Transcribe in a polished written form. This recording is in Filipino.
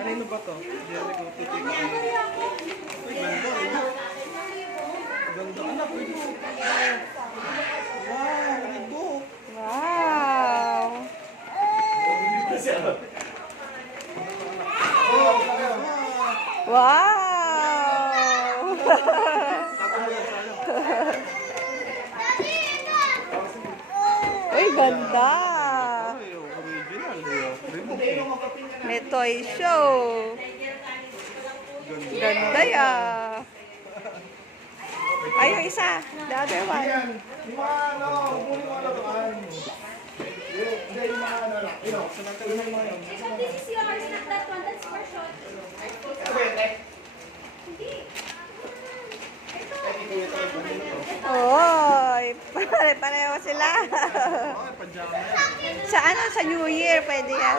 Kanino ba to? Jerry ko, puti ko. Uy, ganda. Ganda anak, uy. Wow, ito. Wow! Wow! Uy, ganda! Ay, original. May toy show. Ganda ya. Ay, yung isa. The other one. Yung mga ano, kunin mo ano doon. Hindi, yung mga ano lang. Yun, sa natin yung mga yun. This is yours, not that one. That's for short. Ano ba yun, eh? Hindi. Oy, pare-pareho sila. Ay, pajama yan. Sa ano, sa New Year, pwede yan.